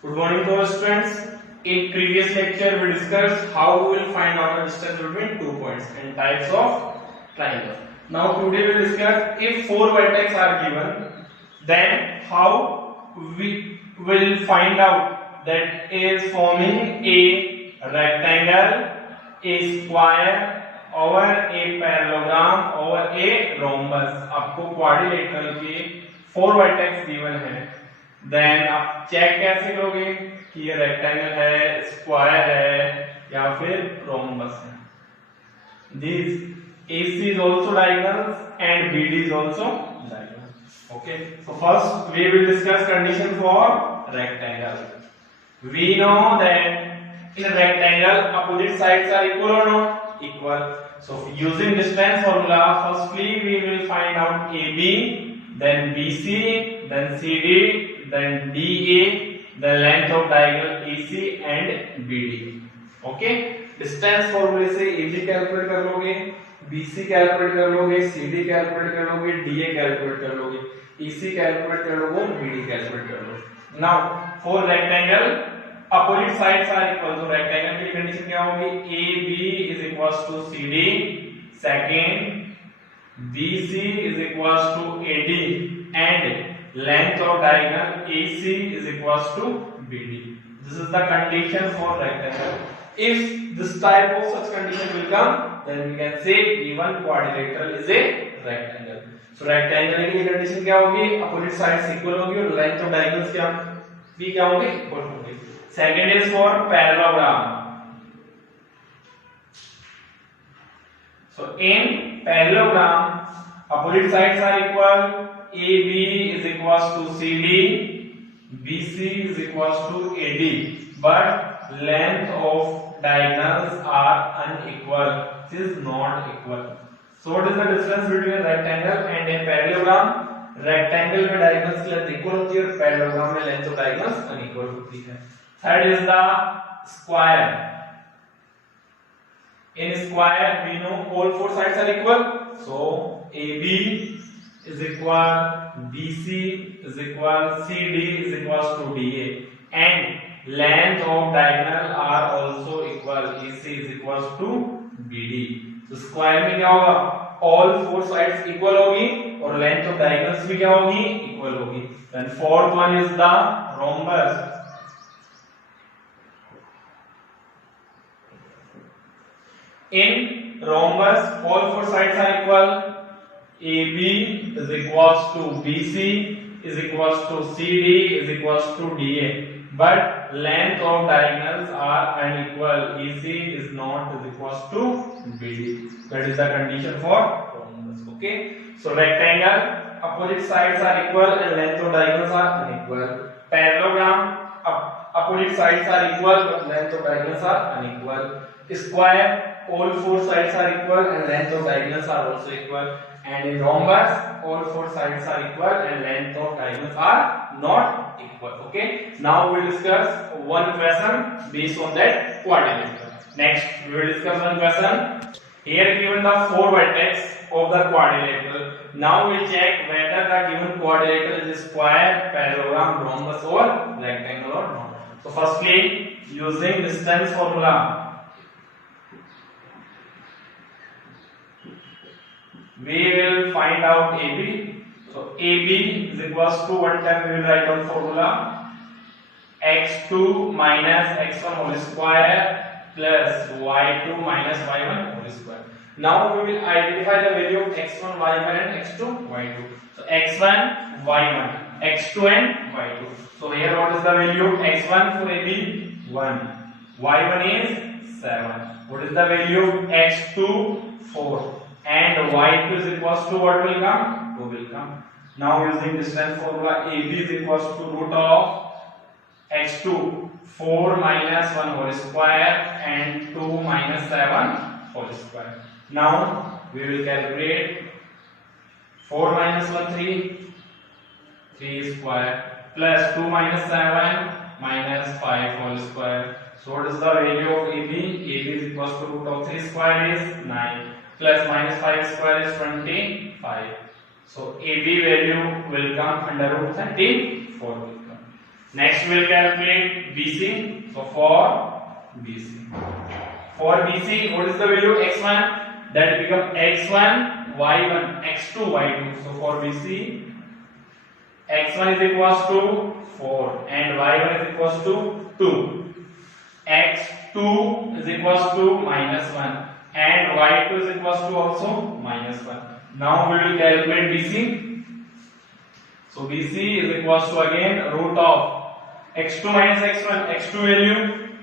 Good morning to our students. In previous lecture, we discussed how we will find out the distance between 2 points and types of triangle. Now today we will discuss if four vertices are given, then how we will find out that is forming a rectangle, a square or a parallelogram or a rhombus. आपको quadrilateral के four vertex given है, then आप check कैसे करोगे कि ये rectangle है, square है या फिर रोम्बस है. This AC is also diagonals and BD is also diagonal. Okay, so first we will discuss condition for rectangle. We know that in a rectangle opposite sides are equal or not? Equal. So using distance formula, firstly we will find out AB, then BC, then CD, then DA, the length of diagonal AC and BD. Okay, distance formula से AB calculate कर लोगे, BC calculate कर लोगे, CD calculate कर लोगे, DA calculate कर लोगे, AC calculate कर लोगे, BD कैलकुलेट कर लोगे. Now for rectangle opposite sides are equal, तो rectangle की कंडीशन क्या होगी? AB is equals to CD, second BC is equals to AD and length of diagonal AC is equals to BD. This is the condition for rectangle. If this type of such condition will come, then we can say given quadrilateral is a rectangle. So rectangle की condition क्या होगी? Opposite sides equal होगी और length of diagonals क्या होंगे? Equal होंगे. Second is for parallelogram. So in parallelogram, opposite sides are equal. AB is equals to CD, BC is equals to AD, but length of diagonals are unequal. This is not equal. So what is the difference between a rectangle and a parallelogram? Rectangle में diagonals की length equal होती है और parallelogram में length of diagonals unequal होती है. Third is the square. In square we know all four sides are equal, so AB is equal, BC is equal, CD is equals to DA, and length of diagonal are also equal. AC is equals to BD. तो square में क्या होगा? All four sides equal होगी और length of diagonals भी क्या होगी? Equal होगी. Then fourth one is the rhombus. In rhombus, all four sides are equal. AB is equals to BC is equals to CD is equals to DA, but length of diagonals are unequal. EC is not is equals to BD. That is the condition for rhombus. Okay, so rectangle opposite sides are equal and length of diagonals are unequal. Parallelogram opposite sides are equal but length of diagonals are unequal. Square all four sides are equal and length of diagonals are also equal. And in rhombus, all four sides are equal and length of diagonals are not equal. Okay. Now we will discuss one question based on that quadrilateral. Next, we will discuss one question. Here given the four vertex of the quadrilateral. Now we will check whether the given quadrilateral is square, parallelogram, rhombus, or rectangle or not. So firstly, using distance formula, we will find out AB. So AB is equals to what time we will write down formula x2 minus x1 whole square plus y2 minus y1 whole square. Now we will identify the value of x1, y1 and x2, y2. So x1, y1, x2 and y2. So here what is the value of x1 for AB? 1. y1 is 7. What is the value of x2? 4. And y2 is equals to what will come? 2 will come. Now using distance formula, AB is equals to root of x2 4 minus 1 whole square and 2 minus 7 whole square. Now we will calculate 4 minus 1 3 square plus 2 minus 7 minus 5 whole square. So what is the value of AB? AB is equals to root of 3 square is 9. Plus minus 5 square is 25. So AB value will come under root 34 will come. Next we will calculate BC. So for BC, what is the value x1? That become x1 y1 x2 y2. So for BC, x1 is equals to 4 and y1 is equals to 2. x2 is equals to -1 and y2 is equals to also -1. Now we will calculate BC. So BC is equals to again root of x2 minus x1, x2 value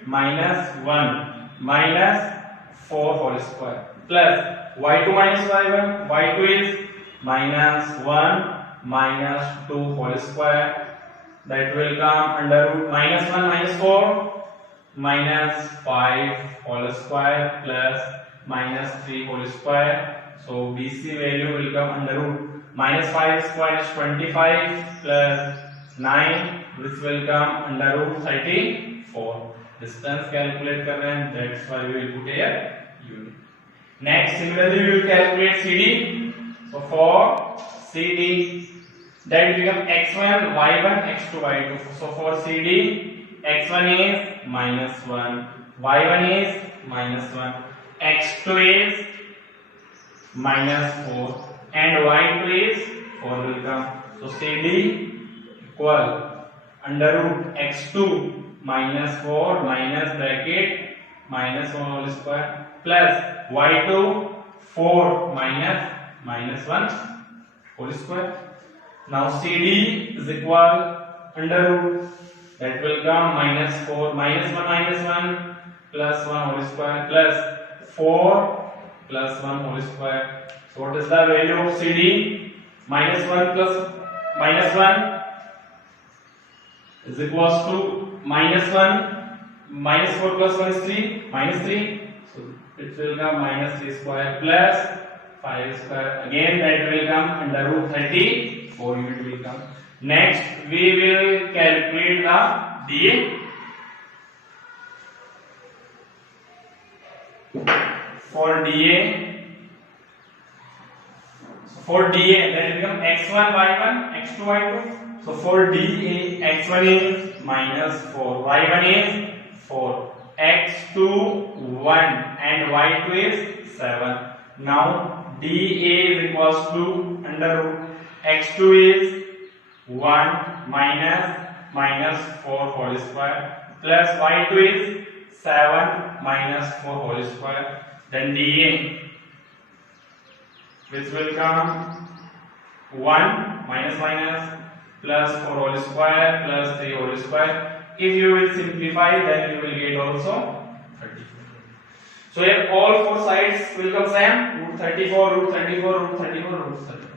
-1 minus 4 whole square plus y2 minus y1, y2 is -1 minus 2 whole square, that will come under root -1 minus 4 minus 5 whole square plus -3 whole square. So BC value will come under root -5 square is 25 plus 9, which will come under root 34. Distance calculate कर रहे हैं, that's why we will put here unit. Next, similarly we will calculate CD. So for CD, that become x1 y1 x2 y2. So for CD, x1 is -1, y1 is -1, x2 is -4 and y2 is 4 will come. So CD equal under root x2 -4 minus bracket -1 whole square plus y2 4 minus -1 whole square. Now CD is equal under root, that will come -4 -1 plus 1 whole square plus 4 plus 1 whole square. So what is the value of CD? -1 plus -1 is equals to -1, -4 plus 1 is 3, -3. So it will come -3 square plus 5 square. Again that will come under root 34 unit will come. Next we will calculate the DA. For DA, that will become x1 y1 x2 y2. So for DA, x1 is -4, y1 is 4, x2 1 and y2 is 7. Now DA is equals to under root x2 is 1 minus 4 whole square plus y2 is 7 minus 4 whole square. Then DA, which will come 1 minus plus 4 whole square plus 3 whole square. If you will simplify, then you will get also 34. So here all four sides will come same, root 34, root 34, root 34, root 34.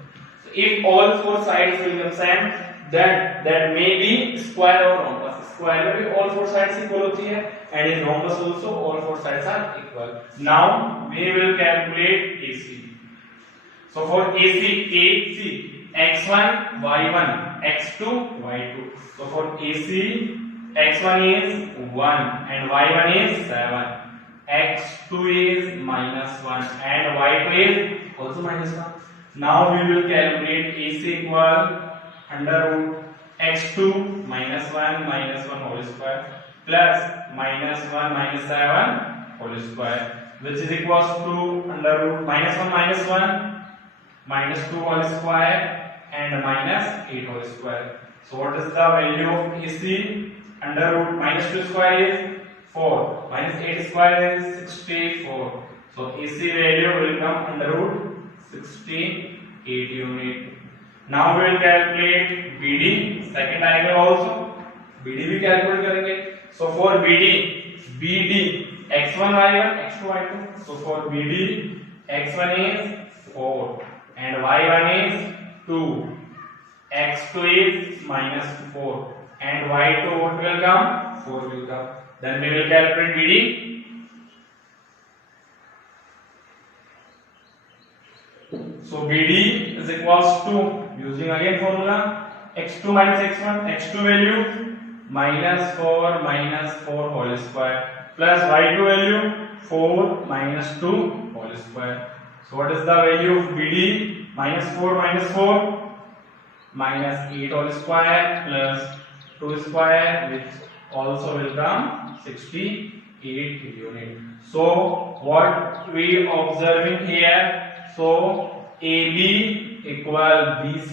So if all four sides will come same, then that may be square or rhombus. Square में भी all four sides equal होती है, and in rhombus also all four sides are equal. Now we will calculate AC. So for AC x1 y1 x2 y2. So for AC, x1 is 1 and y1 is 7, x2 is -1 and y2 is also -1. Now we will calculate AC equal under root x2 -1 whole square plus -1 7 whole square, which is equals to under root -1 -2 whole square and -8 whole square. So what is the value of AC? Under root -2 square is 4, -8 square is 64. So AC value will come under root 68 unit. Now we will calculate BD, second diagonal also. BD भी calculate करेंगे. So for BD x1 y1 x2 y2. So for BD x1 is 4 and y1 is 2, x2 is -4 and y2 what will come? 4 will come. Then we will calculate BD. So BD is equals to, using again formula, x2 minus x1, x2 value -4 whole square plus y2 value 4 -2 whole square. So what is the value of BD? -4 -4 -8 whole square plus 2 square, which also will come 68 unit. So what we observing here? So AB equal BC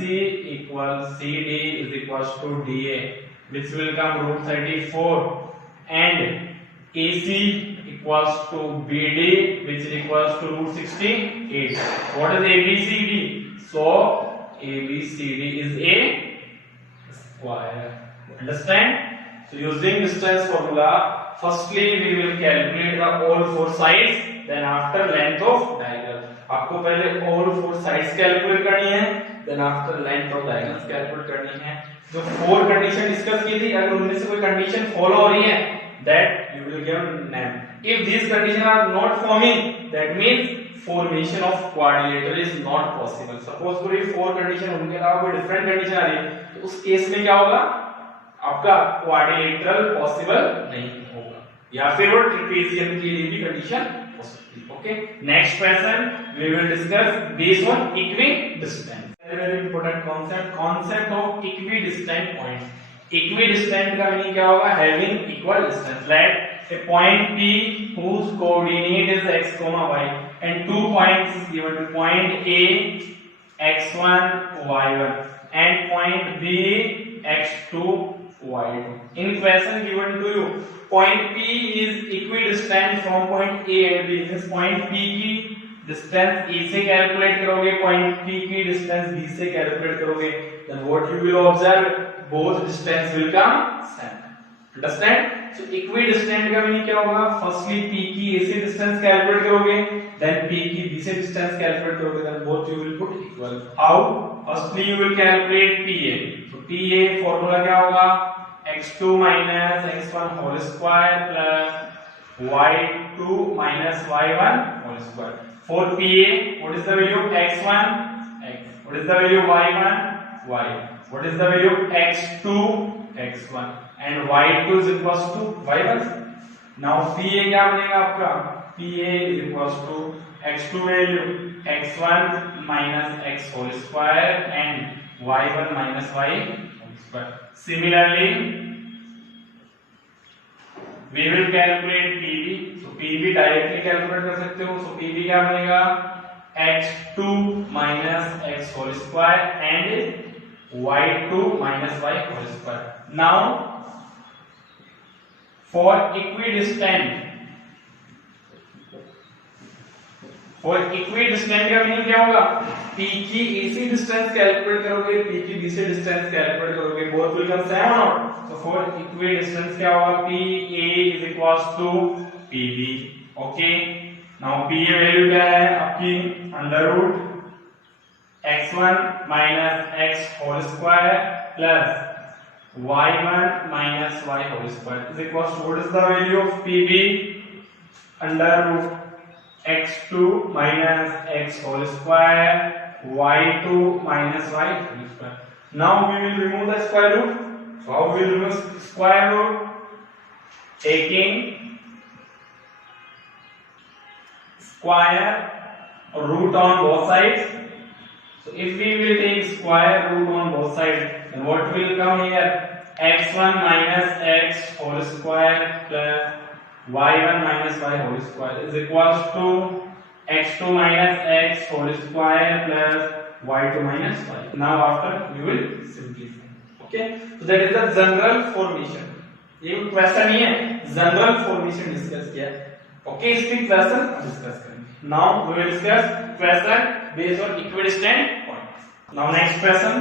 equal CD is equals to DA, which will come root 34, and AC equals to BD, which is equals to root 68. What is ABCD? So ABCD is a square. Understand? So using distance formula, firstly we will calculate the all four sides, then after length of diagonal. आपको पहले all four sides calculate करनी है, then after length of diagonals calculate करनी है. जो four condition discuss की थी, अगर उनमें से कोई condition follow हो रही है, that you will give name. If these conditions are not forming, that means formation of quadrilateral is not possible. Suppose कोई four condition उनके अलावा कोई different condition आ रही है, तो उस केस में क्या होगा? आपका क्वाड्रिलेटरल पॉसिबल नहीं होगा, या फिर वो ट्रेपेजियम के लिए भी कंडीशन हो सकती है. Okay, next question we will discuss based on equidistance. Very important concept of equidistant points. Equidistant का मीनिंग क्या होगा? Having equal distance. Let a point P whose coordinate is x, y and 2 points is given to point A x1 y1 and point B x2 y2. In question given to you, point P is equidistant from point A and B. Means point P की distance A से calculate करोगे, point P की distance B से calculate करोगे, then what you will observe? Both distance will come same. Understand? So equidistant का meaning क्या होगा? Firstly P की A से distance calculate करोगे, then P की B से distance calculate करोगे, then both you will put equal. How? Firstly you will calculate PA. So PA formula क्या होगा? x2 minus x1 whole square plus y2 minus y1 whole square. For PA, what is the value of x1? X. What is the value of y1? Y. What is the value of x2? X1. And y2 is equals to y1. Now PA क्या बनेगा आपका? PA is equals to x2 value x1 minus x whole square and y1 minus y whole square. Similarly, we will calculate PB. So PB directly calculate कर सकते हो. So PB क्या बनेगा? x2 minus x whole square and y2 minus y whole square. Now, for equidistant का meaning क्या होगा? P की AC distance calculate करोगे, P की B से डिस्टेंस कैलकुलेट करोगे, बोथ विल कम सेम और नॉट. सो फॉर इक्विडिस्टेंस क्या होगा? PA is equals to PB. Okay, now PA value क्या है आपकी? Under root x1 minus x whole square plus y1 minus y whole square is equals to, what is the value of PB? Under root x2 minus x whole square y2 minus y whole square. Now we will remove the square root. So how we will remove square root? Taking square root on both sides. So if we will take square root on both sides, then what will come here? x1 minus x whole square plus y1 minus y whole square is equals to x2 minus x whole square plus y2 minus y. Now after we will simplify. Okay, so that is the general formation. ये question ही है, general formation discuss किया. Okay, इसकी question discuss करेंगे. Now we will discuss question based on equidistant point. Now next question,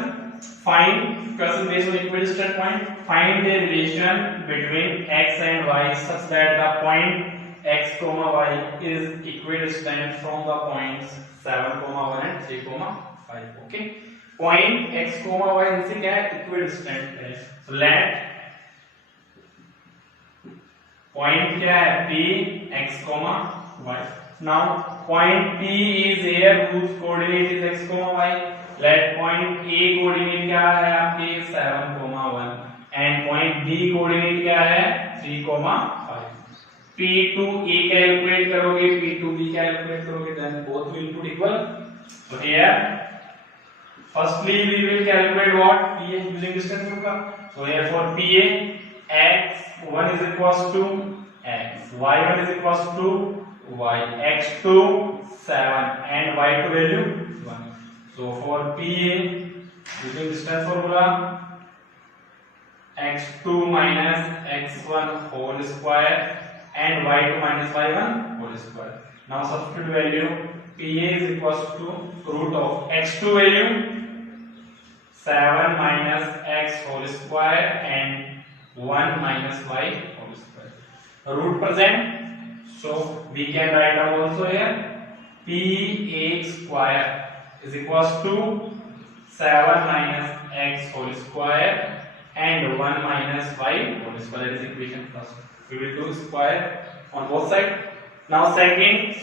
find question based on equidistant point. Find a relation between x and y such that the point x comma y is equidistant from the points 7 comma 1 and 3 comma 5. Okay, point x comma y इनसे क्या है? equidistant है. So let point क्या है? P x comma y. Now point P is here whose coordinate is x comma y. Let point A coordinate क्या है आपके? 7 comma 1 and point B coordinate क्या है? 3 comma 5. P2A calculate करोगे, P2B calculate करोगे, then both will put equal. So here Firstly, we will calculate what PA using distance formula. So here for PA, x1 is equals to x, y1 is equals to y, x2 7 and y2 value 1. So for PA using distance formula, x2 minus x1 whole square and y2 minus y1 whole square. Now substitute value, PA is equals to root of x2 value 7 minus x whole square and 1 minus y whole square. Root present, so we can write down also here PA square is equals to 7 minus x whole square and 1 minus y whole square. That is equation first. We will do square on both sides. Now second,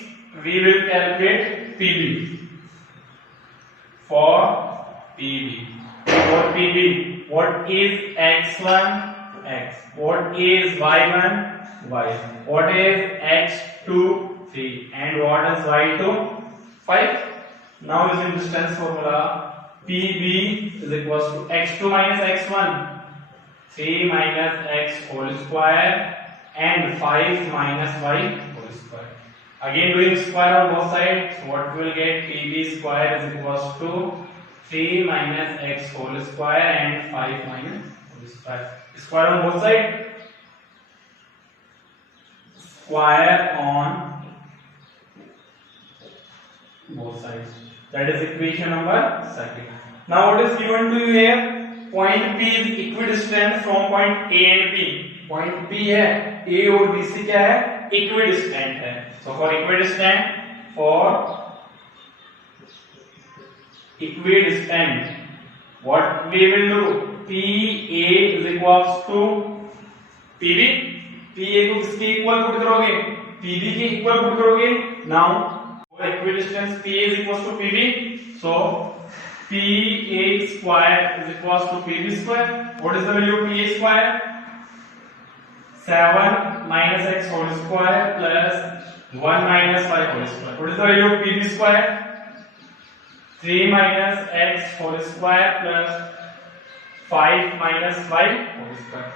we will calculate PB. For PB, what is x1 x, what is y1 y, what is x2 3 and what is y2 5. Now using distance formula, PB is equals to x2 minus x1 3 minus x whole square and 5 minus y whole square. Again doing square on both sides, so what we will get, PB square is equals to 3 minus x whole square and 5 minus whole square. Square on both sides. Square on both sides. That is equation number second. Now what is given to you here? Point P is equidistant from point A and B. Point P है, A और B से क्या है? Equidistant है. So for equidistant, what we will do? PA is equals to PB. PA को किसके equal put करोगे? PB के इक्वल पुट करोगे. Now for equidistance, PA is equals to PB. So PA square is equals to PB square. What is the value of PA square? 7 minus x whole square plus 1 minus y whole square. What is the value of PB square? 3 minus x whole square plus 5 minus y whole square.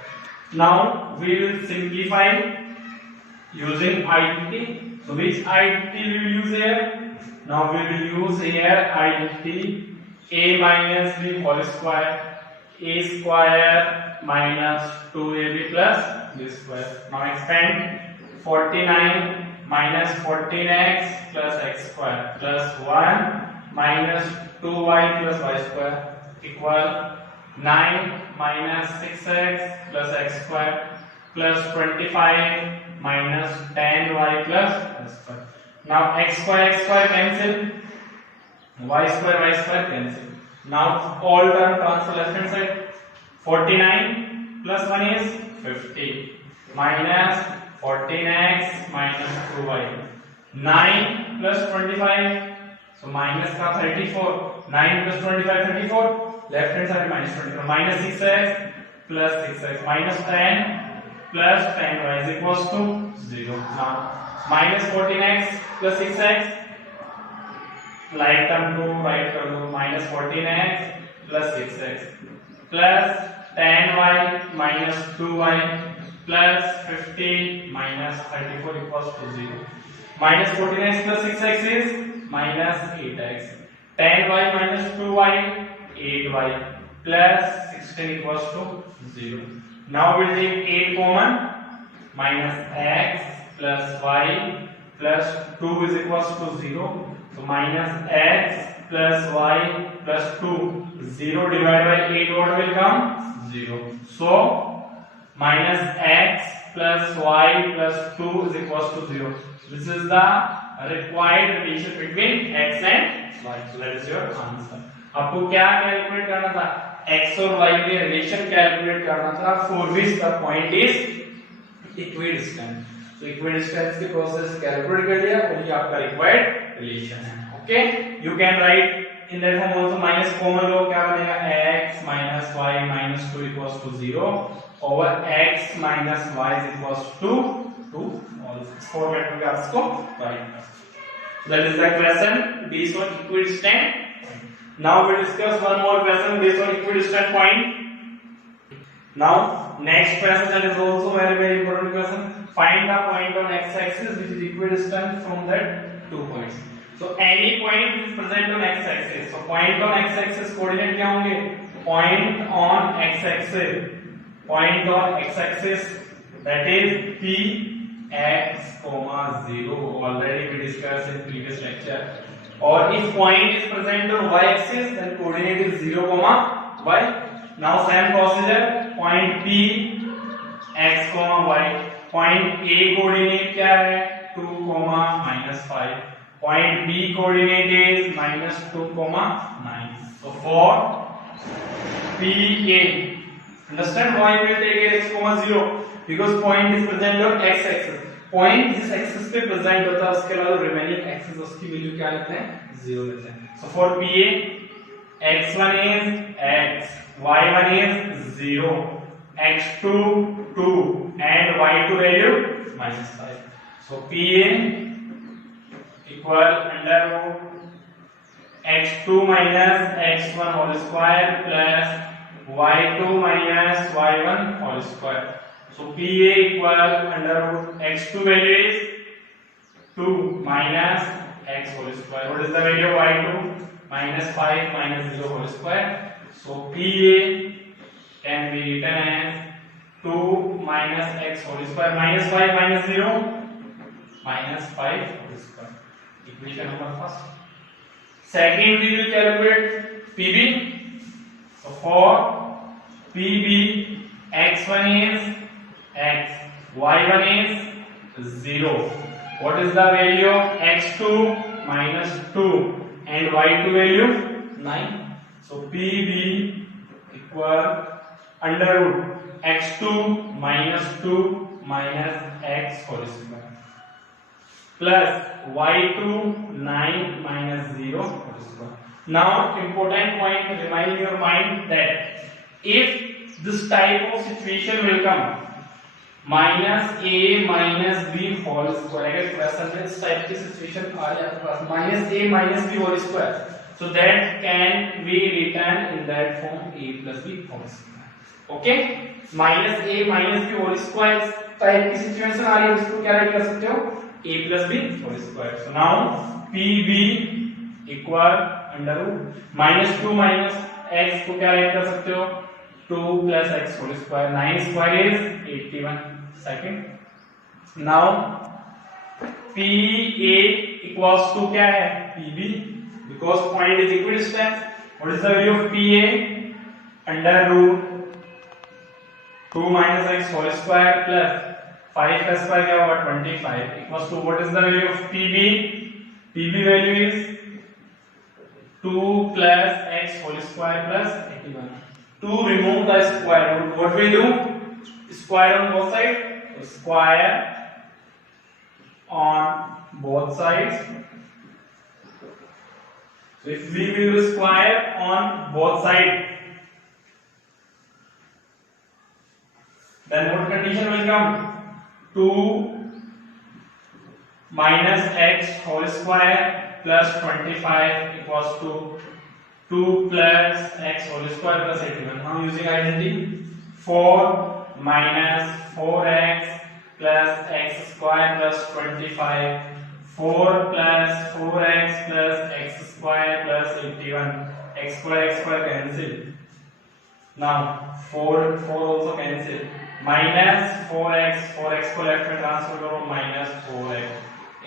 Now we will simplify using identity. So which identity we will use here? Now we will use here identity a minus b whole square, a square minus 2ab plus b square. Now expand 49 minus 14x plus x square plus 1 minus 2y plus y square equal 9 minus 6x plus x square plus 25 minus 10y plus y square. Now x square cancel, y square cancel. Now all term transfer left hand side. 49 plus 1 is 50 minus 14x minus 2y. 9 plus 25, so minus का 34. 9 plus 25 34. Left hand side minus 24 minus 6x plus 6x minus 10 plus 10y is equals to 0. Now minus 14x plus 6x, like term to right कर दो, minus 14x plus 6x plus 10y minus 2y plus 50 minus 34 equals to 0. Minus 14x plus 6x is minus 8x. 10y minus 2y 8y plus 16 equals to 0. Now we'll take 8 common. Minus x plus y plus 2 is equals to 0. So minus x plus y plus 2. 0 divided by 8, what will come? 0. So minus x plus y plus 2 is equals to 0. This is the required relation between x and y. So that is your answer. आपको क्या calculate करना था? x और y के relation calculate करना था, for which the point is equidistant. So equidistance की process calculate कर लिया और ये आपका रिक्वायर्ड रिलेशन है. Okay, you can write in that form also. Minus common लो, क्या बनेगा? x minus y minus 2 equals to 0 over x minus y is equals to 2. All this format में आप इसको राइट कर सकते. That is the question based on equidistant. Now we discuss one more question based on equidistant point. Now next question, that is also very important question. Find the point on x-axis which is equidistant from that 2 points. So any point is present on x-axis. So point on x-axis coordinate क्या होंगे? Point on x-axis. Point on x-axis, that is p x, 0. Already we discussed in previous lecture. Or if point is present on y-axis, then coordinate is 0, y. Now same procedure. Point p x, y. Point a coordinate क्या है? 2, -5. Point b coordinate is -2, 9. So for PA, understand why we will take x, 0? Because point is present on x-axis. Point जिस axis पे present होता है उसके अलावा remaining axis उसकी value क्या लेते हैं? 0 लेते हैं. So for PA, x1 is x, y1 is 0, x2 2 and y2 value -5. So PA equal under root x2 minus x1 whole square plus y2 minus y1 whole square. So PA equal under root x2 value is 2 minus x whole square. What is the value of y2? -5 minus 0 whole square. So PA can be written as 2 minus x whole square minus 5 minus 0 minus 5 whole square. Equation number first. Second we will calculate PB. So for PB, x1 is x, y1 is 0. What is the value of x2? -2 and y2 value 9. So PB equal under root x2 -2 minus x whole square plus y2 9 minus 0 whole square. Now important point, remind in your mind that if this type of situation will come -a minus b whole square, अगर question में इस type की situation आ रही है आपके पास -a minus b whole square, so that can be written in that form a plus b whole square. Okay, -a minus b whole square इस type की situation आ रही है, उसको क्या राइट कर सकते हो? a plus b whole square. So now pb equal under root -2 minus x को क्या राइट कर सकते हो? 2 plus x whole square. 9 square is 81. Second. Now PA equals to क्या है? PB, because point is equidistant. What is the value of PA? Under root 2 minus x whole square plus 5 plus 5 क्या होगा? 25 equals to what is the value of PB? PB value is 2 plus x whole square plus 81. To remove the square root, what we do? Square on both sides. So square on both sides. So if we will square on both sides, then what condition will come? 2 minus x whole square plus 25 equals to 2 plus x whole square plus 81. Now using identity, 4 minus 4x plus x square plus 25, 4 plus 4x plus x square plus 81, x square cancel. Now 4 also cancel. Minus 4x को left में transfer करो, minus 4x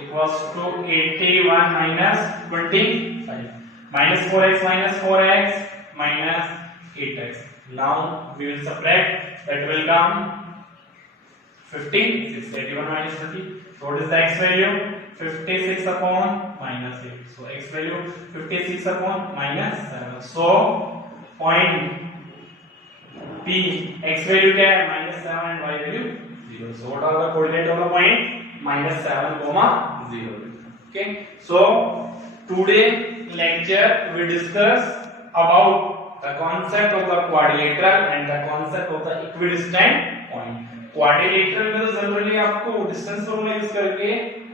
equals to 81 minus 25. Minus 4x minus 8x. Now we will subtract. That will come 15. 81 minus 30. So what is the x value? 56 upon minus 8. So x value 56 upon minus 7. So point P, x value क्या है? -7 and y value 0. So what are the coordinate of the point? -7, 0. Okay. So today lecture we discuss about the concept of the quadrilateral and the concept of the equidistant point. Quadrilateral में तो generally आपको distance formula use करके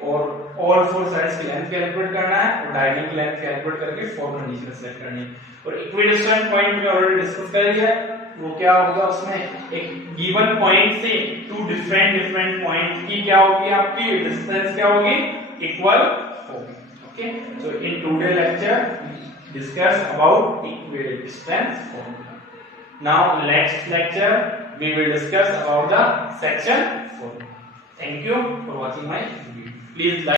और all four sides की length calculate करना है और diagonal की लेंथ कैलकुलेट करके फोर कंडीशन सेट करनी है। और इक्विडिस्टेंट पॉइंट में ऑलरेडी डिस्कस कर लिया है, वो क्या होगा, उसमें एक गिवन पॉइंट से टू डिफरेंट पॉइंट की क्या होगी, आपकी डिस्टेंस क्या होगी, इक्वल होगी। Okay, so in today lecture discuss about equidistant formula. Now next lecture we will discuss about the section formula. Thank you for watching my video. Please like